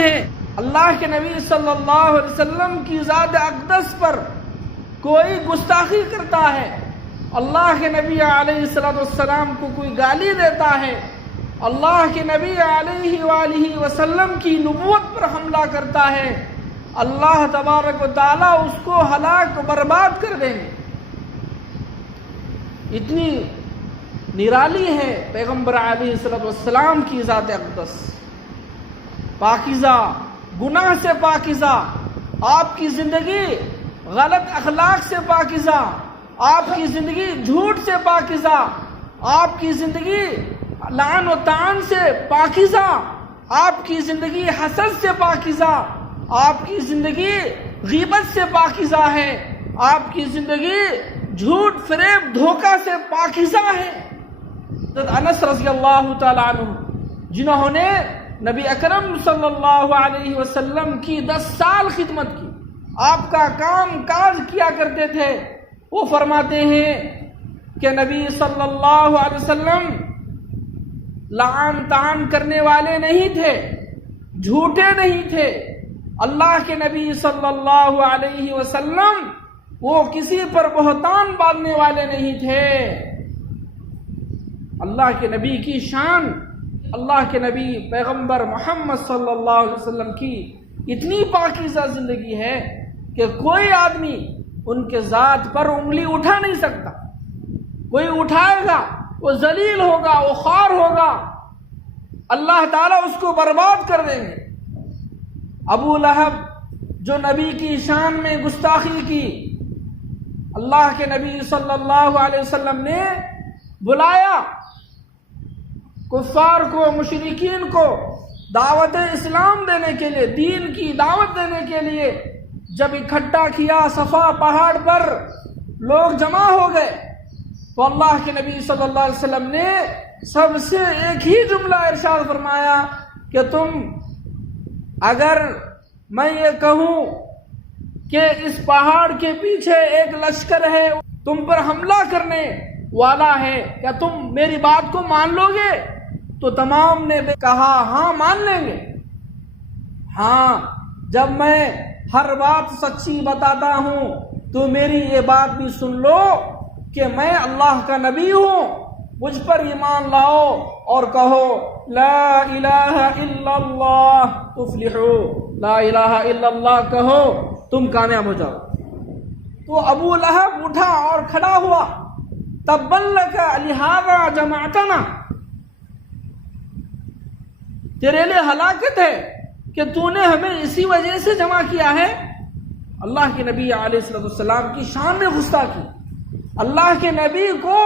ہے اللہ کے نبی صلی اللہ علیہ وسلم کی ذات اقدس پر کوئی گستاخی کرتا ہے، اللہ کے نبی علیہ السلام کو کوئی گالی دیتا ہے، اللہ کے نبی علیہ وآلہ وسلم کی نبوت پر حملہ کرتا ہے، اللہ تبارک و تعالیٰ اس کو ہلاک و برباد کر دیں گے۔ اتنی نرالی ہے پیغمبر علیہ السلام کی ذات اقدس، پاکیزہ، گناہ سے پاکیزہ، آپ کی زندگی غلط اخلاق سے پاکیزہ، آپ کی زندگی جھوٹ سے پاکیزہ، آپ کی زندگی لعن و طعن سے پاکیزہ، آپ کی زندگی حسد سے پاکیزہ، آپ کی زندگی غیبت سے پاکیزہ ہے، آپ کی زندگی جھوٹ فریب دھوکہ سے پاکیزہ ہے۔ حضرت انس رضی اللہ تعالیٰ عنہ جنہوں نے نبی اکرم صلی اللہ علیہ وسلم کی 10 سال خدمت کی، آپ کا کام کاج کیا کرتے تھے، وہ فرماتے ہیں کہ نبی صلی اللہ علیہ وسلم لعن طعن کرنے والے نہیں تھے، جھوٹے نہیں تھے، اللہ کے نبی صلی اللہ علیہ وسلم وہ کسی پر بہتان باندھنے والے نہیں تھے۔ اللہ کے نبی کی شان، اللہ کے نبی پیغمبر محمد صلی اللہ علیہ وسلم کی اتنی پاکیزہ زندگی ہے کہ کوئی آدمی ان کے ذات پر انگلی اٹھا نہیں سکتا، کوئی اٹھائے گا وہ ذلیل ہوگا، وہ خوار ہوگا، اللہ تعالیٰ اس کو برباد کر دیں گے۔ ابو لہب جو نبی کی شان میں گستاخی کی، اللہ کے نبی صلی اللہ علیہ وسلم نے بلایا کفار کو، مشرکین کو دعوت اسلام دینے کے لیے، دین کی دعوت دینے کے لیے جب اکٹھا کیا، صفا پہاڑ پر لوگ جمع ہو گئے تو اللہ کے نبی صلی اللہ علیہ وسلم نے سب سے ایک ہی جملہ ارشاد فرمایا کہ تم اگر میں یہ کہوں کہ اس پہاڑ کے پیچھے ایک لشکر ہے تم پر حملہ کرنے والا ہے، کیا تم میری بات کو مان لو گے؟ تو تمام نے کہا ہاں مان لیں گے۔ ہاں، جب میں ہر بات سچی بتاتا ہوں تو میری یہ بات بھی سن لو کہ میں اللہ کا نبی ہوں، مجھ پر ایمان لاؤ اور کہو لا الہ الا اللہ تفلحو، لا الہ الا اللہ کہو تم کامیاب ہو جاؤ۔ تو ابو لہب اٹھا اور کھڑا ہوا، تبا لک لہذا جمعتنا، تیرے لیے ہلاکت ہے کہ تو نے ہمیں اسی وجہ سے جمع کیا ہے۔ اللہ کے نبی علیہ السلام کی شان میں گستاخی، اللہ کے نبی کو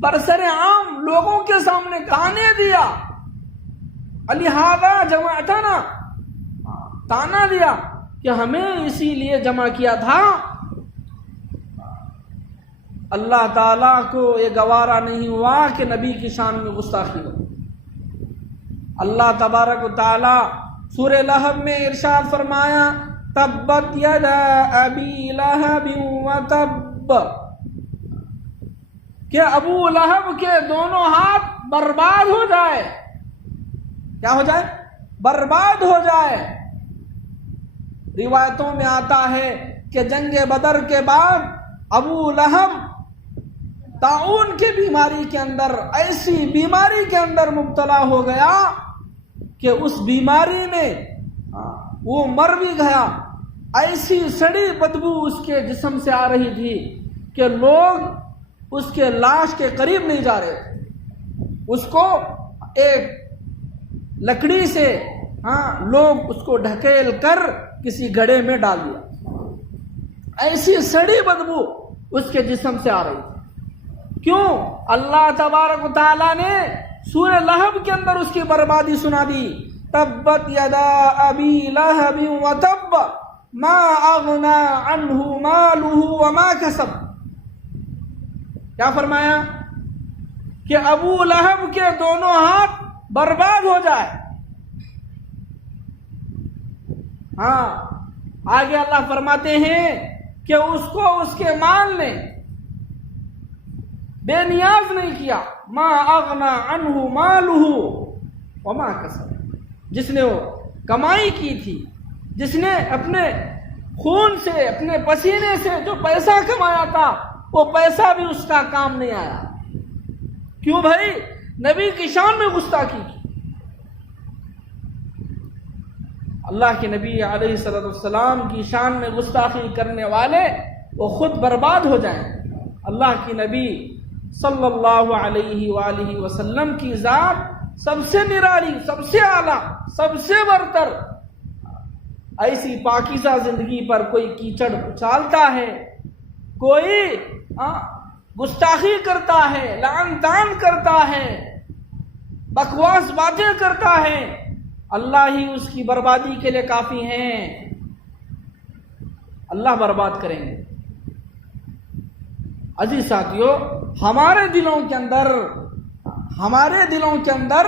برسر عام لوگوں کے سامنے تانے دیا، لہذا جمعتنا، تانا دیا کہ ہمیں اسی لیے جمع کیا تھا۔ اللہ تعالیٰ کو یہ گوارا نہیں ہوا کہ نبی کی شان میں گستاخی ہو۔ اللہ تبارک و تعالیٰ سورہ لہب میں ارشاد فرمایا تبت یدا ابی لہب وتب، کہ ابو لہب کے دونوں ہاتھ برباد ہو جائے۔ کیا ہو جائے؟ برباد ہو جائے۔ روایتوں میں آتا ہے کہ جنگ بدر کے بعد ابو لہب طاعون کی بیماری کے اندر، ایسی بیماری کے اندر مبتلا ہو گیا کہ اس بیماری میں وہ مر بھی گیا۔ ایسی سڑی بدبو اس کے جسم سے آ رہی تھی کہ لوگ اس کے لاش کے قریب نہیں جا رہے تھے۔ اس کو ایک لکڑی سے لوگ اس کو ڈھکیل کر کسی گڑھے میں ڈال دیا۔ ایسی سڑی بدبو اس کے جسم سے آ رہی تھی۔ کیوں؟ اللہ تبارک و تعالیٰ نے سورہ لہب کے اندر اس کی بربادی سنا دی، تبت یدا ابی لہب وتب ما اغنى عنہ مالہ وما کسب۔ کیا فرمایا؟ کہ ابو لہب کے دونوں ہاتھ برباد ہو جائے۔ آگے اللہ فرماتے ہیں کہ اس کو اس کے مال نے بے نیاز نہیں کیا، ما اغنى عنہ مالہ وما کسب، جس نے وہ کمائی کی تھی، جس نے اپنے خون سے اپنے پسینے سے جو پیسہ کمایا تھا وہ پیسہ بھی اس کا کام نہیں آیا. کیوں بھائی؟ نبی کی شان میں گستاخی کی. اللہ کے نبی علیہ الصلوۃ والسلام کی شان میں گستاخی کرنے والے وہ خود برباد ہو جائیں. اللہ کے نبی صلی اللہ علیہ وآلہ وسلم کی ذات سب سے نرالی، سب سے اعلیٰ، سب سے برتر. ایسی پاکیزہ زندگی پر کوئی کیچڑ اچالتا ہے، کوئی گستاخی کرتا ہے، لعن طعن کرتا ہے، بکواس باتیں کرتا ہے، اللہ ہی اس کی بربادی کے لیے کافی ہیں. اللہ برباد کریں گے. عزیز ساتھیو، ہمارے دلوں کے اندر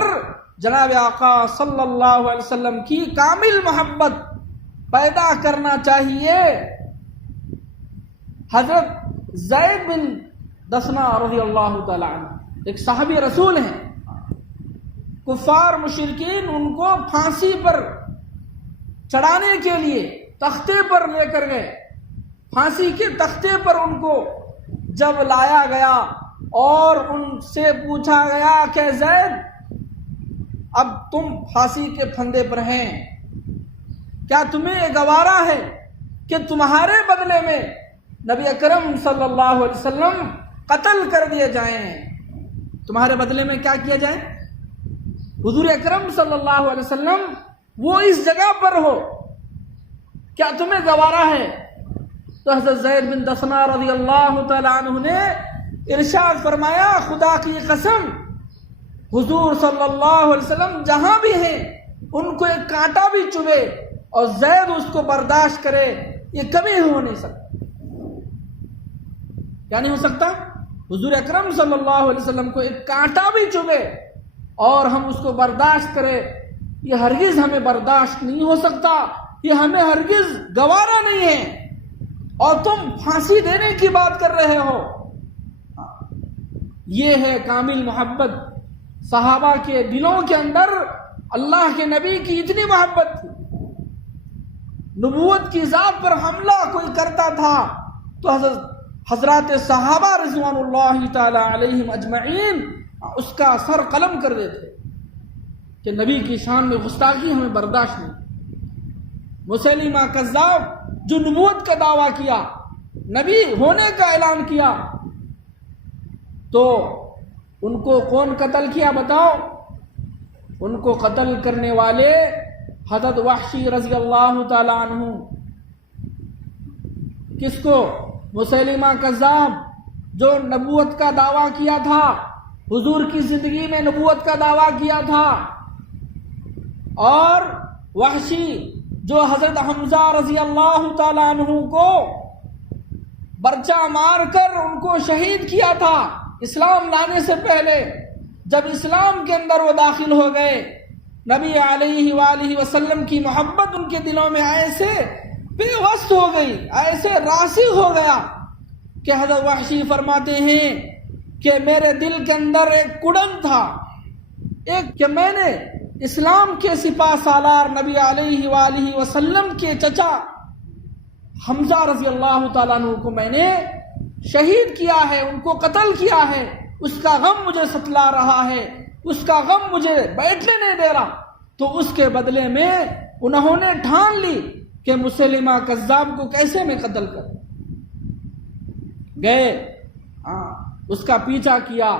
جناب آقا صلی اللہ علیہ وسلم کی کامل محبت پیدا کرنا چاہیے. حضرت زید بن دسنہ رضی اللہ تعالی عنہ ایک صحابی رسول ہیں. کفار مشرکین ان کو پھانسی پر چڑھانے کے لیے تختے پر لے کر گئے. پھانسی کے تختے پر ان کو جب لایا گیا اور ان سے پوچھا گیا کہ زید، اب تم پھانسی کے پھندے پر ہیں، کیا تمہیں یہ گوارا ہے کہ تمہارے بدلے میں نبی اکرم صلی اللہ علیہ وسلم قتل کر دیے جائیں؟ تمہارے بدلے میں کیا کیا جائے؟ حضور اکرم صلی اللہ علیہ وسلم وہ اس جگہ پر ہو، کیا تمہیں گوارا ہے؟ تو حضرت زید بن دسنہ رضی اللہ تعالی عنہ نے ارشاد فرمایا، خدا کی قسم، حضور صلی اللہ علیہ وسلم جہاں بھی ہیں ان کو ایک کانٹا بھی چبھے اور زید اس کو برداشت کرے، یہ کبھی ہو نہیں سکتا. کیا نہیں ہو سکتا؟ حضور اکرم صلی اللہ علیہ وسلم کو ایک کانٹا بھی چبھے اور ہم اس کو برداشت کریں، یہ ہرگز ہمیں برداشت نہیں ہو سکتا، یہ ہمیں ہرگز گوارا نہیں ہے. اور تم پھانسی دینے کی بات کر رہے ہو. یہ ہے کامل محبت. صحابہ کے دلوں کے اندر اللہ کے نبی کی اتنی محبت تھی. نبوت کی ذات پر حملہ کوئی کرتا تھا تو حضرات صحابہ رضوان اللہ تعالی علیہم اجمعین اس کا سر قلم کر دیتے کہ نبی کی شان میں گستاخی ہمیں برداشت نہیں. مسیلمہ کذاب جو نبوت کا دعویٰ کیا، نبی ہونے کا اعلان کیا، تو ان کو کون قتل کیا بتاؤ؟ ان کو قتل کرنے والے حضرت وحشی رضی اللہ تعالی عنہ. کس کو؟ مسیلمہ کذاب جو نبوت کا دعویٰ کیا تھا، حضور کی زندگی میں نبوت کا دعویٰ کیا تھا، اور وحشی جو حضرت حمزہ رضی اللہ تعالی عنہ کو برچہ مار کر ان کو شہید کیا تھا اسلام لانے سے پہلے. جب اسلام کے اندر وہ داخل ہو گئے، نبی علیہ وآلہ وسلم کی محبت ان کے دلوں میں ایسے پیوست ہو گئی، ایسے راسخ ہو گیا کہ حضرت وحشی فرماتے ہیں کہ میرے دل کے اندر ایک کڑن تھا، ایک کہ میں نے اسلام کے سپاہ سالار نبی علیہ وآلہ وسلم کے چچا حمزہ رضی اللہ تعالیٰ عنہ کو میں نے شہید کیا ہے، ان کو قتل کیا ہے. اس کا غم مجھے ستلا رہا ہے، اس کا غم مجھے بیٹھنے نہیں دے رہا. تو اس کے بدلے میں انہوں نے ٹھان لی کہ مسیلمہ کذاب کو کیسے میں قتل کر گئے. اس کا پیچھا کیا.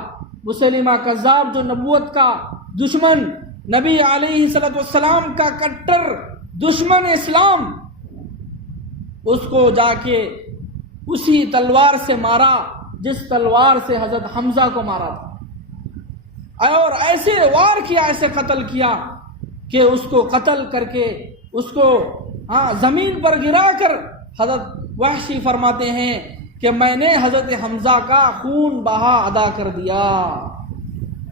مسیلمہ کذاب جو نبوت کا دشمن، نبی علیہ الصلوۃ والسلام کا کٹر دشمن اسلام، اس کو جا کے اسی تلوار سے مارا جس تلوار سے حضرت حمزہ کو مارا تھا، اور ایسے وار کیا، ایسے قتل کیا کہ اس کو قتل کر کے اس کو زمین پر گرا کر حضرت وحشی فرماتے ہیں کہ میں نے حضرت حمزہ کا خون بہا ادا کر دیا،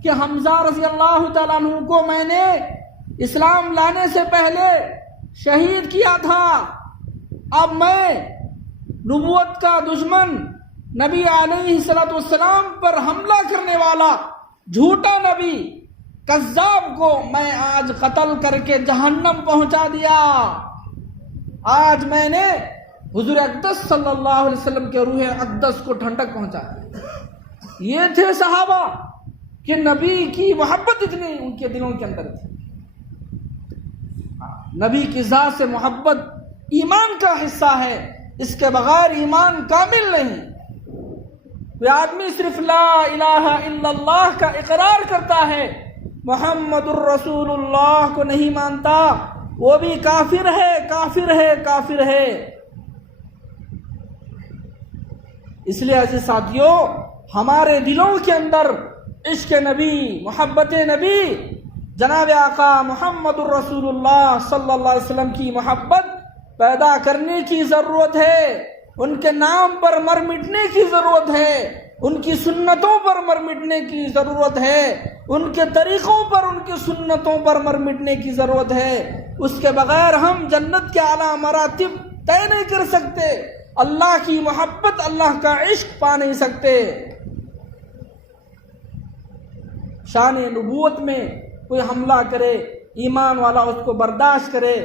کہ حمزہ رضی اللہ تعالیٰ عنہ کو میں نے اسلام لانے سے پہلے شہید کیا تھا. اب میں نبوت کا دشمن، نبی علیہ الصلوۃ والسلام پر حملہ کرنے والا جھوٹا نبی، کذاب کو میں آج قتل کر کے جہنم پہنچا دیا. آج میں نے حضور اقدس صلی اللہ علیہ وسلم کے روح اقدس کو ٹھنڈک پہنچا دی. یہ تھے صحابہ کہ نبی کی محبت اتنی ان کے دلوں کے اندر تھی. نبی کی ذات سے محبت ایمان کا حصہ ہے، اس کے بغیر ایمان کامل نہیں. کوئی آدمی صرف لا الہ الا اللہ کا اقرار کرتا ہے، محمد الرسول اللہ کو نہیں مانتا، وہ بھی کافر ہے، کافر ہے، کافر ہے. اس لیے عزیز ساتھیوں، ہمارے دلوں کے اندر عشق نبی، محبت نبی، جناب آقا محمد الرسول اللہ صلی اللہ علیہ وسلم کی محبت پیدا کرنے کی ضرورت ہے. ان کے نام پر مر مٹنے کی ضرورت ہے، ان کی سنتوں پر مر مٹنے کی ضرورت ہے، ان کے طریقوں پر، ان کی سنتوں پر مر مٹنے کی ضرورت ہے. اس کے بغیر ہم جنت کے اعلیٰ مراتب طے نہیں کر سکتے، اللہ کی محبت، اللہ کا عشق پا نہیں سکتے. شان نبوت میں کوئی حملہ کرے، ایمان والا اس کو برداشت کرے،